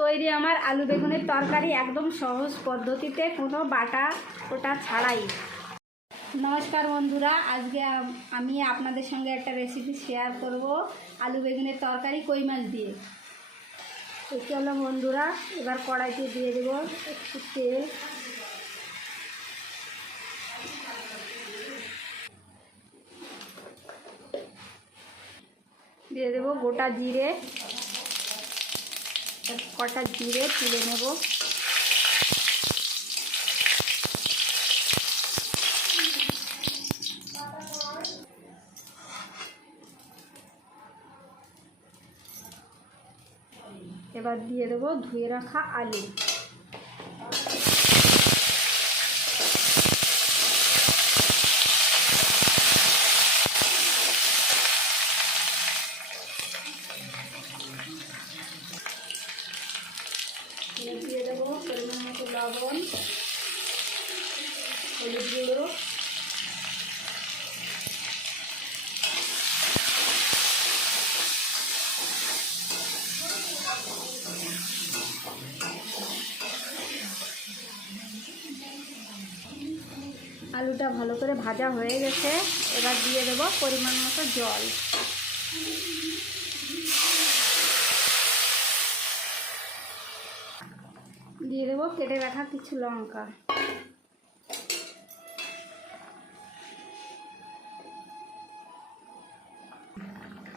তৈরি আমার আলু বেগুনের তরকারি একদম সহজ পদ্ধতিতে, কোনো বাটা ওটা ছাড়াই। নমস্কার বন্ধুরা, আজকে আমি আপনাদের সঙ্গে একটা রেসিপি শেয়ার করব আলু বেগুনের তরকারি কই মাছ দিয়ে। তো চলো বন্ধুরা, এবার কড়াইতে দিয়ে দেবো একটু তেল। দিয়ে দেবো গোটা জিরে। কটা জিরে তুলে নেব। এবার দিয়ে দেবো ধুয়ে রাখা আলু এবার দিয়ে দেবো পরিমাণ মতো লবণ, হলুদ গুঁড়ো, আলুটা ভালো করে ভাজা হয়ে গেছে। এবার দিয়ে দেবো পরিমাণ মতো জল। দিয়ে দেবো কেটে রাখা কিছু লঙ্কা।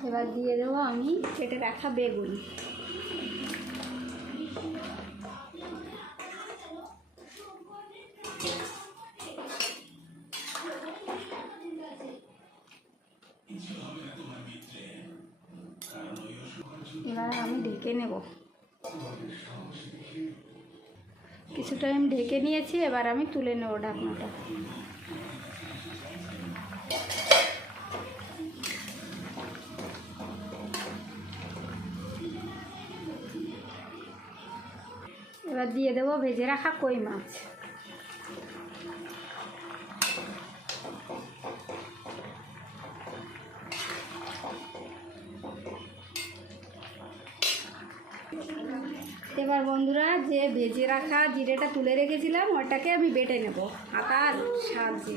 এবার দিয়ে দেবো আমি কেটে রাখা বেগুন। এবার আমি ঢেকে নেব। কিছু আমি ঢেকে নিয়েছি, এবার আমি তুলে নেব ঢাকনাটা। এবার দিয়ে দেবো ভেজে রাখা কই মাছ। এবার বন্ধুরা যে ভেজে রাখা জিরেটা তুলে রেখেছিলাম, ওটাকে আমি বেটে নেব। আকার সাহায্যে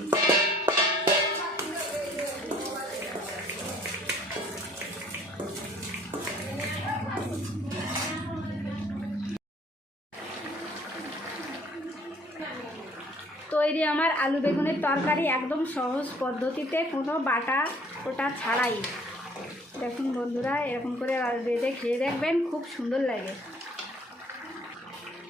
তৈরি আমার আলু বেগুনের তরকারি একদম সহজ পদ্ধতিতে, কোনো বাটা ওটা ছাড়াই। দেখুন বন্ধুরা, এরকম করে বেঁধে খেয়ে দেখবেন, খুব সুন্দর লাগে।